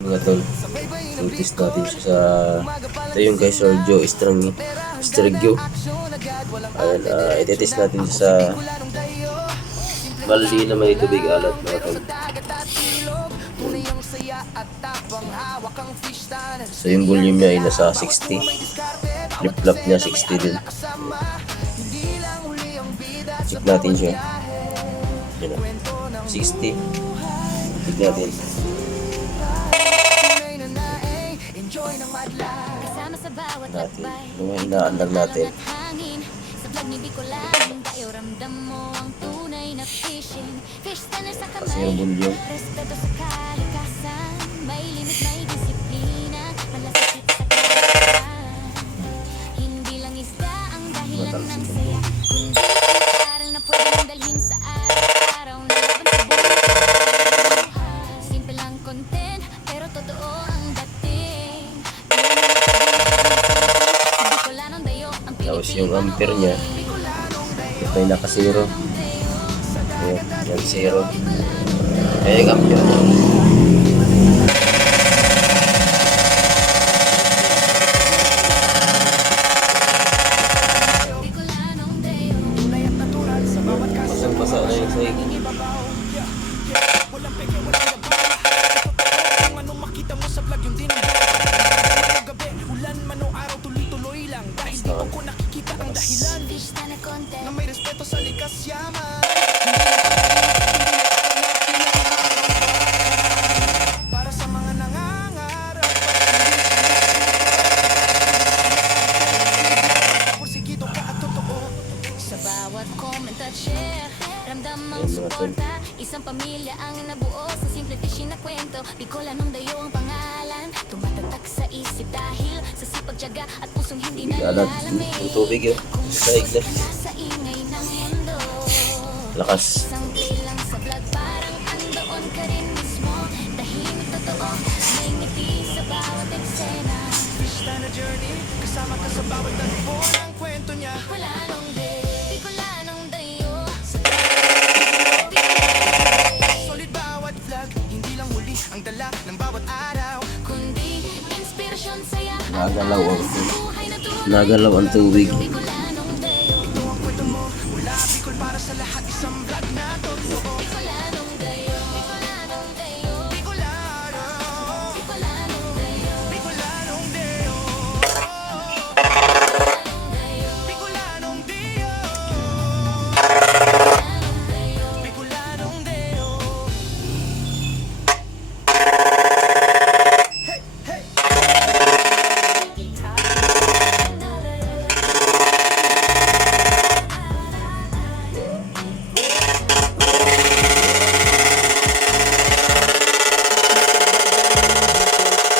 Mga tol, notice natin siya sa ito yung kay Sergio Estrigio. Ayan, itetest natin siya sa baldi na may tubig alat mga tol. So yung volume niya ay nasa 60, flip-flop niya 60 din. Check natin siya. Yan na, 60. Check natin. Natin, mga hinaan lang natin. Kasi yung volume. Tapos yung ampere niya ito ay naka 0. Ayan, yan 0. Kaya yung ampere basang-basa na yung sahig. Na may respeto sa likas yaman. Para sa mga nangangarap pursigido ka at totoo. Sa bawat comment at share, ramdam ang suporta. Isang pamilya ang nabuo sa simple tishin na kwento. Bicolanong Dayo ang pangalan, tumatatak sa isip dahil sa sipag, tiyaga at pusong hindi Alat nalalalamig. yung tubig yun. Sahig na. Sa ingay ng mundo, Lakas. isang play lang sa vlog, parang andoon ka rin mismo. Tahimik totoo, may ngiti sa bawat eksena. Fish na journey, kasama ka sa bawat tagpo ng kwento niya. Bicolanong Dayo, Solid bawat vlog, hindi lang huli ang dala ng bawat araw. kundi inspirasyon, saya at Nagalaw ang sa buhay na tunay. nagalaw ang tubig. Bicolanong Dayo, Ito ang kwento mo, mula Bicol para sa lahat, isang vlog na totoo. Bicolanong Dayo, Bicolanong Dayo, Bicolano, Bicolanong Dayo, Bicolanong Deo, Bicolanong Deo, Bicolanong Deo. Hey, hey.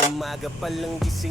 Umaga pa lang gising